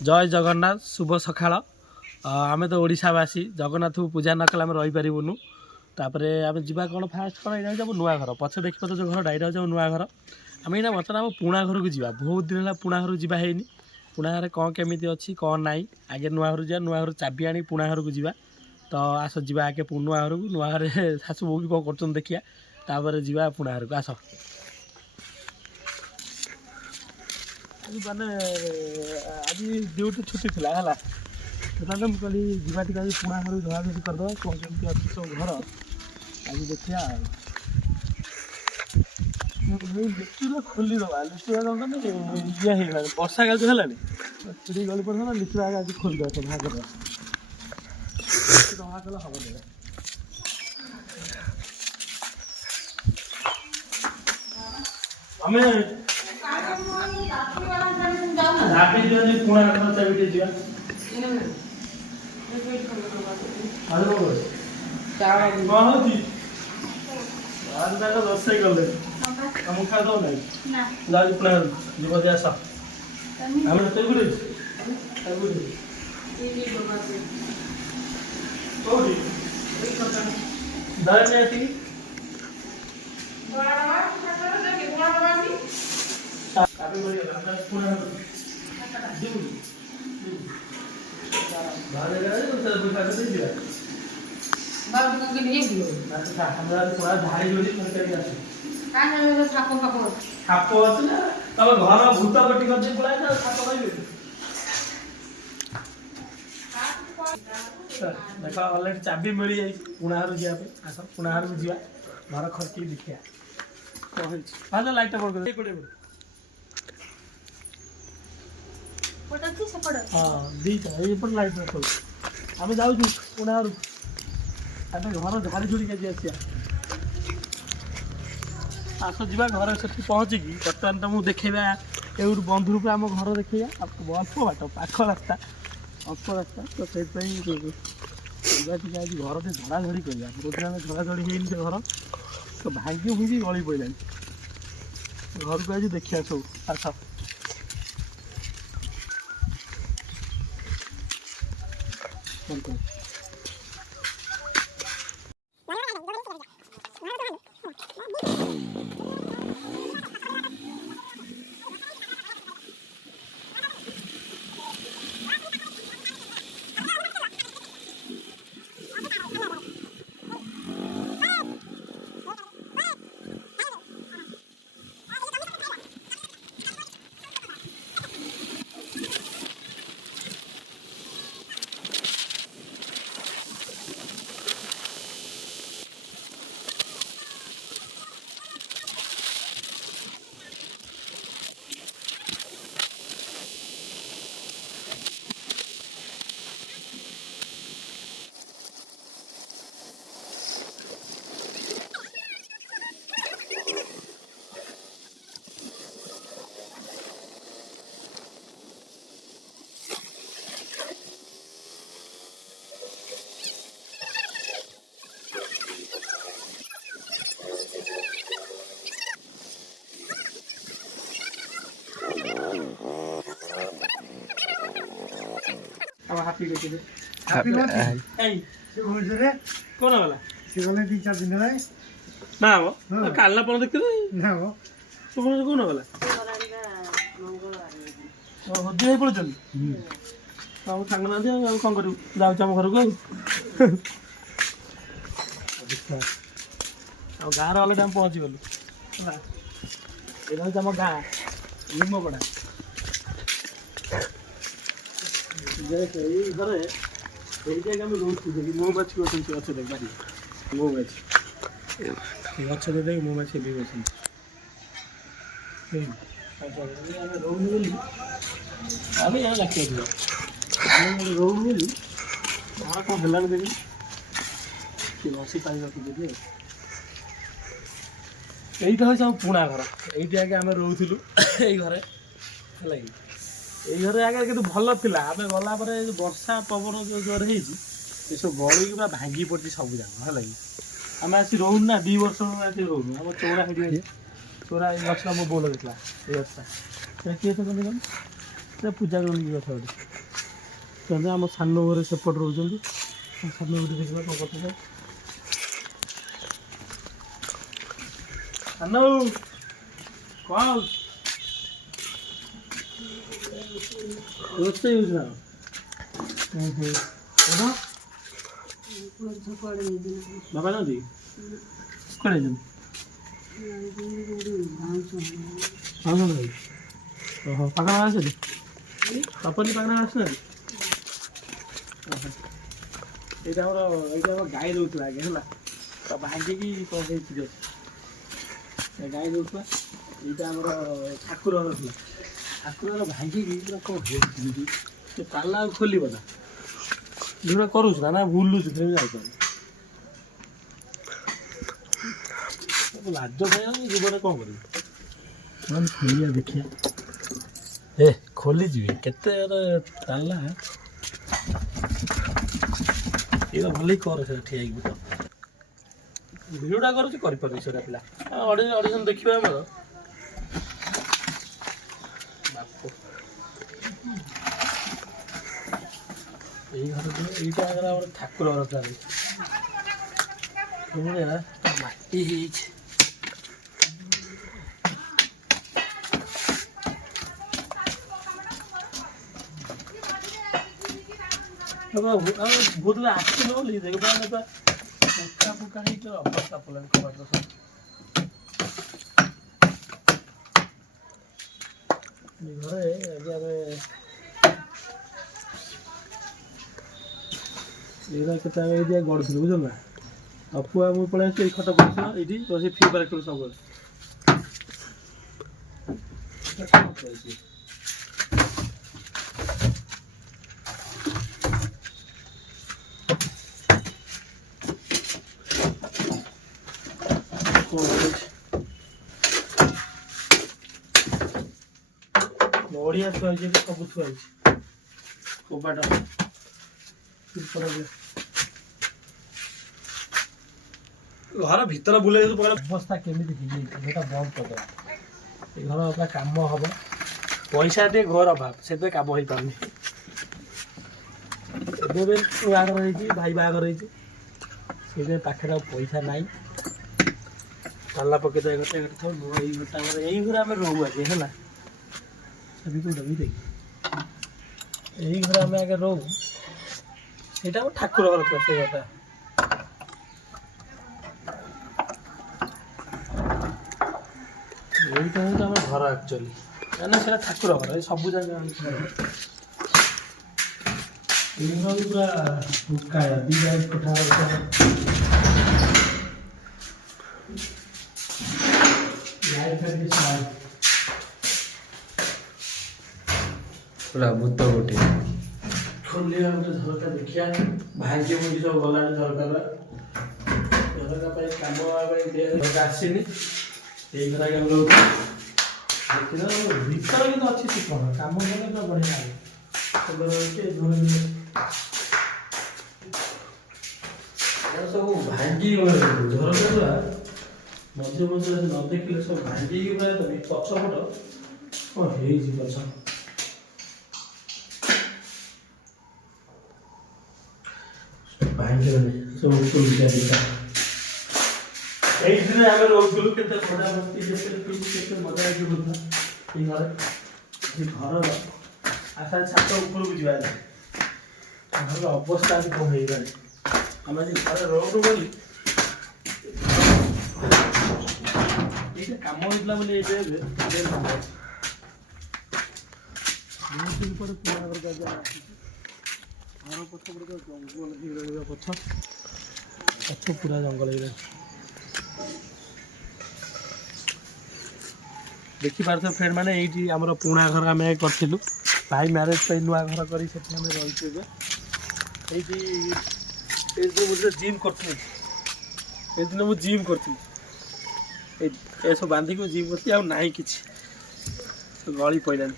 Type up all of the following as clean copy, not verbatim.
जय जगन्नाथ शुभ सकाळ आम तो ओडावासी जगन्नाथ को पूजा न कले आम रहीपरूँ तापर आम जा कौन फास्ट कौन यहाँ जाऊ नुआ घर पछे देखिए तो जो घर डायरेक्ट जाऊ नुआ घर आम यहाँ बर्तमान आम पुणा घर को जा बहुत दिन है पुणा घर जावानी पुणा घर कौन केमी अच्छी कौन ना आगे नुआ घर जा नुआ घर चाबी आनी पुणा घर को जा तो आस जा आगे नुआ घर को नुआ घर शाशु बो भी कौन कर देखिया तापर जा पुणा घर को आस माने आज ड्यूटी छुट्टी थी है तो मुझे जीवा टी पुणा घर धराधरी करदे कौन केमती अच्छी सब घर आज देखिया लिचुरा खोलीदे लिचुरा ये है वर्षा काल जो है चिड़ी गली पड़ता लिचुरा आज खोलीदे भाग हम हमें झापी जी पुणा चाबी जी रोसई कले तुम खा दो ना जाऊ पुणा जीव जे आस आम दाती घर भूत कटी कर देख अलरेडी चाबी मिल जाए पुणा घर जाए आस पुणा घर को जा घर खर्ची देखिया लाइट बंद हाँ दीटा ये लाइट रख आम जाऊँ पुणा घर घर झाड़ी झुड़ी आसिया आस जा घर से पहुँचिकी बर्तमान तुमको देखा ए बंधु आम घर देखा अल्प बाट पाख रास्ता अल्प रास्ता तो से आज घर टे झड़ाझड़ी करा रोज झड़ाझड़ी है घर तो भांगी भूंगी गली पड़ा घर को आज देखिया सब आस हापी हापी कौन वाला से गले 3-4 दिन रे ना वो कालना पर देखते ना वो तो कौन वाला मंगलवार दे पड़ चल हम संग ना दे हम कौन करू जाऊ हम घर को अब गार वाले टाइम पहुंची गलु एला हम गा निम पड़ा जैसे ये घर है एक जगह में रोज पूछे कि मो बाछी अच्छे अच्छे देख बारी मो बाछी अच्छे दे देख मो बाछी भी बसन अच्छा ये रोज मिली अभी यहाँ लग गया हम रोज मिली वहाँ को हिलन देगी कि बसी पाई रखी दे এইটা হচ্ছে আমার পুଣା ঘর এইটি আগে আমি রହୁଥିଲୁ এই ঘরে ହେଲା କି এই ঘরে আগে কিন্তু ଭଲ ଥିଲା ଆମେ ଗଲା ପରେ ବର୍ଷା ପବନ ଯୋଉ ଜୋର ହେଇଛି ଏସବୁ ଗଳିକି ପୁରା ଭାଙ୍ଗି ପଡ଼ିଛି ସବୁ ଯାକ ହେଲା କି ଆମେ ଆସି ରହୁନୁ ନା 2 ବର୍ଷ ଆସି ରହୁନୁ ଆମ ଚଉରା ହେଠି ଅଛି ଚଉରା ଏଇ ଗଛ ମୋ ବୋଉ ଲଗେଇଥିଲା ଏଇ ଗଛଟା କିଏ ତ କେମିତି ପୂଜା କରନ୍ତି ଗଛ ଗୋଟେ ଆମ ସାନ ଘରେ ସେପଟେ ରହୁଛନ୍ତି ସାନ ଘରେ ଦେଖିବା କ'ଣ କରୁଥିଲେ ସାନ କ'ଣ ରୋଷେଇ ହେଉଛି ନା ବାବା ଯାଆନ୍ତି କୁଆଡ଼େ ଯାଇଛନ୍ତି ଓହୋ ପାଖା ଆସିଲି ତପନି ପାଖା ଆସିନାହାନ୍ତି ଏଇଟା ଆମର ଗାଈ ଦେଉଥିଲା ଆଜ୍ଞା ହେଲା ତ ଭାଙ୍ଗିକି କ'ଣ ହେଇଛି ଗାଈ ଦେଉଥିଲା ଏଇଟା ଆମର ଠାକୁର ଘର ଥିଲା ଠାକୁର ଘର ଭାଙ୍ଗିକି ପୁରା କ'ଣ ହେଇଛି ସେ ପାଲା ଆଉ ଖୋଲିବ ନା ଯୋଉଟା କରୁଛୁ ନା ବୁଲୁଛୁ ଫେରେ ଯାଇପାରୁନି ଲାଜ ପାଇବନି ଜୀବନରେ କ'ଣ କରିବି ଖୋଲିବା ଦେଖିବା ଖୋଲିଯିବେ କେତେ ତାଲା ଏଇଟା ଭଲ କର ସେଟା ଠିଆ ହେଇକି ତ ଭିଡ଼ିଓଟା କରୁଛି କରିପାରୁନି ସେଟା ପିଲା ଅଡ଼ିସନ୍ ଦେଖିବା ଆମର ବାପ ଏଇ ଘର ଏଇଟା ଆମର ଠାକୁର ଘର ଚାଲି ମାଟି ହେଇଛି ବହୁତ ଆସିଲ ବୋଲି ଦେଖିପାରୁନି ଫୁକା ଫୁକା ହେଇକି ଅବସ୍ଥା ପଡ଼ିଲାଣି କବାଟ ଘରେ ଏବେ ଆମେ ଏଇଟା କେତେ ଆମେ ଏଇଠି ଗଡ଼ୁଥିଲୁ ବୁଝିଲ ନା ଅପୁଆ ମୁଁ ପଳେଇ ଆସିଛି ଏଇ ଖଟ ପଡ଼ିଥିଲ ଏଇଠି ବସି ଫ୍ରି ଫାୟାର ଖେଳୁ ସବୁବେଳେ ନଡ଼ିଆ ଥୁଆ ହେଇଛି ସବୁ ଥୁଆ ହେଇଛି କବାଟ ଘର ଭିତର ବୁଲେଇ ଅବସ୍ଥା କେମିତି ହେଇଯାଇଛି ସେଇଟା ବନ୍ଦ କରିଦେବା ଏ ଘର ପୁରା କାମ ହବ ପଇସା ଟିକେ ଘର ଅଭାବ ସେଥିପାଇଁ କାମ ହେଇପାରୁନି ଏବେ ବାହାଘର ହେଇଛି ଭାଇ ବାହାଘର ହେଇଛି ସେଇଥିପାଇଁ ପାଖରେ ଆଉ ପଇସା ନାହିଁ ତାଲା ପକେଇଦେବା ଗୋଟେ ଗୋଟେ ଥାଉ ନୂଆ ଏଇ ଘରଟା ଆମର ଏଇ ଘରେ ଆମେ ରହୁ ଆଗେ ହେଲା ଏଇ ଘରେ ଆମେ ଆଗେ ରହୁ ସେଇଟା ଆମ ଠାକୁର ଘର ଥିଲା ସେଇ ଘରଟା ଏଇଟା ହେଉଛି ଆମ ଘର ଆକ୍ଚୁଆଲି ନା ସେଇଟା ଠାକୁର ଘର ଏଇ ସବୁ ଜାଗା ଏଇ ଘର ବି ପୁରା ଫୁକା ଦୁଇଟା କୋଠା ପୁରା ଭୂତ ଗୋଟେ ଖୋଲିବା ଗୋଟେ ଝରକା ଦେଖିବା ଭାଗ୍ୟ ମୁଣ୍ଡି ସବୁ ଗଲାଣି ଝରକା ପାଇଁ କାମ ପାଇଁ ଝରକା ଆସିନି ଏଇ ଘର ଆମର ଦେଖିଲା ଭିତରେ କିନ୍ତୁ ଅଛି କ'ଣ କାମ କଲେ ପୁରା ବଢ଼ିଆ ସବୁ ଭାଙ୍ଗି ଗଲା ଝରକା ପୁରା ମଝିରେ ମଝିରେ ନ ଦେଖିଲେ ସବୁ ଭାଙ୍ଗିକି ପୁରା ପଛପଟ କ'ଣ ହେଇଛି ପଛ ଭାଙ୍ଗିଗଲାଣି ସବୁ এইদিনে ଆମେ ରହୁଥିଲୁ କେତେ ମଜା ମସ୍ତି କେତେ ମଜା ହେଇକି ହଉଥିଲା ଏଇ ଘରେ ଏ ଘରର ଆଶା ଛାତ ଉପରକୁ ଯିବା ଘରର ଅବସ୍ଥା ଆଜି କ'ଣ ହେଇଗଲାଣି ଆମେ ଆଜି ଘରେ ରହୁନୁ ବୋଲି ଏଇଟା କାମ ହେଇଥିଲା ବୋଲି ଏବେ ବହୁତ ଦିନ ପରେ ପୁରା ଘର ଆସିଛି ଘର ପଛପଟେ ଜଙ୍ଗଲ ହେଇଗଲା ପଛ ପୁରା ଜଙ୍ଗଲ ହେଇଗଲାଣି ଦେଖିପାରୁଥିବ ଫ୍ରେଣ୍ଡ ମାନେ ଏଇଠି ଆମର ପୁରୁଣା ଘର ଆମେ କରିଥିଲୁ ଭାଇ ମ୍ୟାରେଜ୍ ପାଇଁ ନୂଆ ଘର କରି ସେଠି ଆମେ ରହିଛୁ ଏବେ ଏଇଠି ଏଇଦିନ ମୁଁ ଜିମ୍ କରିଥିଲି ଏଇଦିନ ମୁଁ ଜିମ୍ କରିଥିଲି ଏସବୁ ବାନ୍ଧିକି ମୁଁ ଜିମ୍ କରିଥିଲି ଆଉ ନାହିଁ କିଛି ଗଳି ପଡ଼ିଲାନି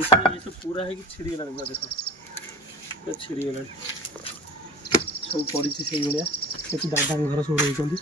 ଏସବୁ ପୁରା ହେଇକି ଛିଡ଼ିଗଲାଣି ପୁରା ଦେଖ ଛିଡ଼ିଗଲାଣି ସବୁ ପଡ଼ିଛି ସେଇଭଳିଆ ସେଠି ଦାଦାଙ୍କ ଘର ସବୁ ରହୁଛନ୍ତି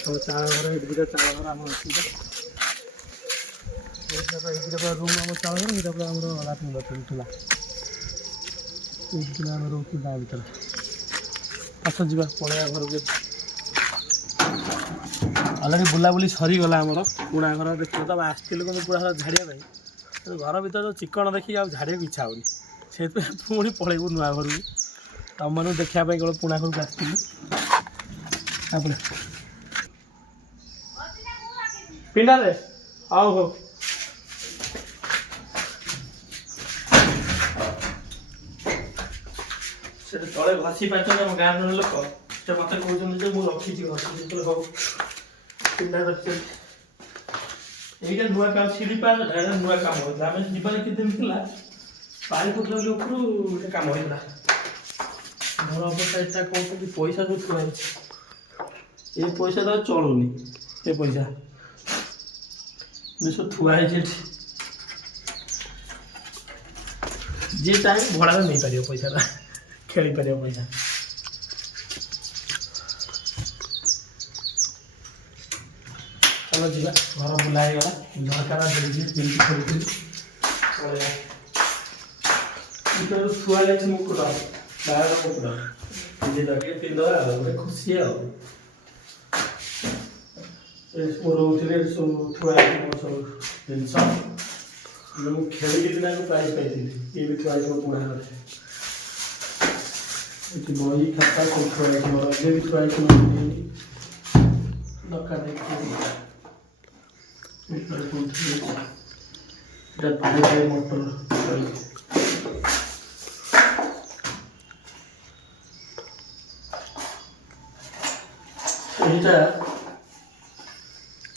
ଆଉ ଚାଳ ଘର ଏଠି ଦୁଇଟା ଚାଳ ଘର ଆମର ଅଛି रूम आम चाल घर ये आम लाट्रिन बाथरूम था ये आम रोक गाँ भर आस जा पलैया घर के अलरेडी बुलाबुली सरीगला आमर पुणा घर देखिए तो आसलु कि पुणा घर झाड़िया घर भर जो चिकन देखिए आ झाड़िया इच्छा होनी से पुणी पलैबू नुआ घर को तुम मैं देखापी केवल पुणा घर को आसलु पिंडारे आओ हो से तले घसी पाच गाँव जन लोक से मत कहते मुझे रखी घसी हो पिंडा रखी यहीटा नुआ काम सीढ़ी पार नुआ काम होता आम जीवन कितने दिन पानी फुटल उपरू काम होता घर अवस्था कहते पैसा जो थुआ ये पैसा तो चलुनी ये पैसा सब थुआ जी चाहे भड़ा नहीं पार पैसा खेली पार पैसा चलो जीवा घर बुलाईगला झरका देखिए जमी खोल छुआ मुकुट बाहर मुकुट निजे लगे पिंधवा गोटे खुशी रोचे सब थुआ सब जिनस मुझे खेल दिन प्राइज पाई ये भी थुआ पुणा बही खाता सब थुआ ये भी थुआ दरकार देखिए मोटर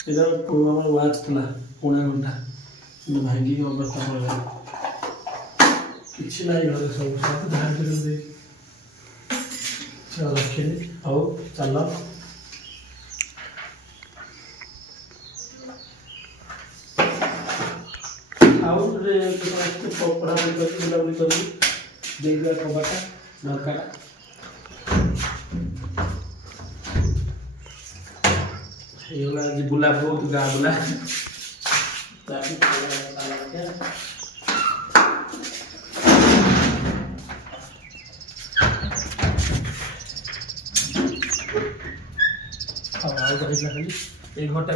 यहाँ वाच था पुणा घंटा भांगी अवस्था पड़ा कि ना घर सब सब धार कर रखे आओ चल पढ़ापढ़ी कर बुलाबुली कर कबाटा दरकार आज बुला बहुत गाँ बुला खाली एक घंटा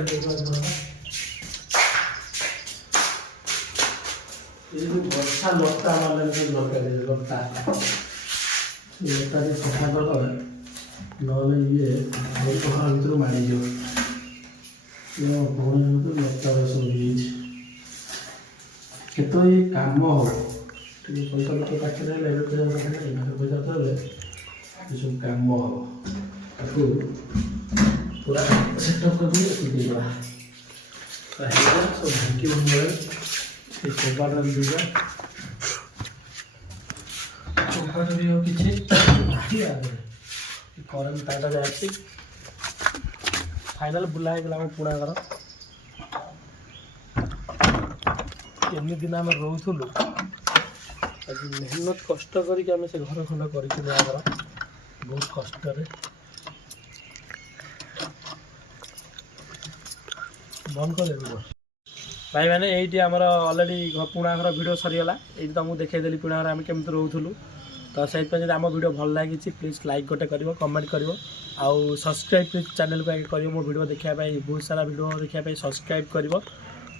वर्षा लता दरकार लता लता सफा कर ना ये घर भर मारिज लता सब केत ये कम हो पैसा लोक पाखे पैसा ये सब कम हो पूरा सेटअप कर सब भांगी बन कबाट दीजा कबाट भी हो किसी करेन्ट तार जाए फाइनाल बुलाईगला पुणा घर एम दिन आम रोलु आज मेहनत कष्ट करके से घर खंड कर बहुत कष्ट बंद कर भाई मैंने ये अलरेडी पुणा घर वीडियो सरीगला ये तुमको देखईदेली पुणा घर आम केमती रोलु तो से आम वीडियो भल लगी प्लीज लाइक गोटे कर कमेंट कर आउ सब्सक्राइब प्लीज चैनल को आगे कर मो वीडियो देखापी बहुत सारा वीडियो देखापी सब्सक्राइब कर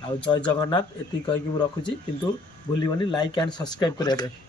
आउ जय जगन्नाथ ये कहीकि रखुची किंतु भूलबनी लाइक एंड सब्सक्राइब करने।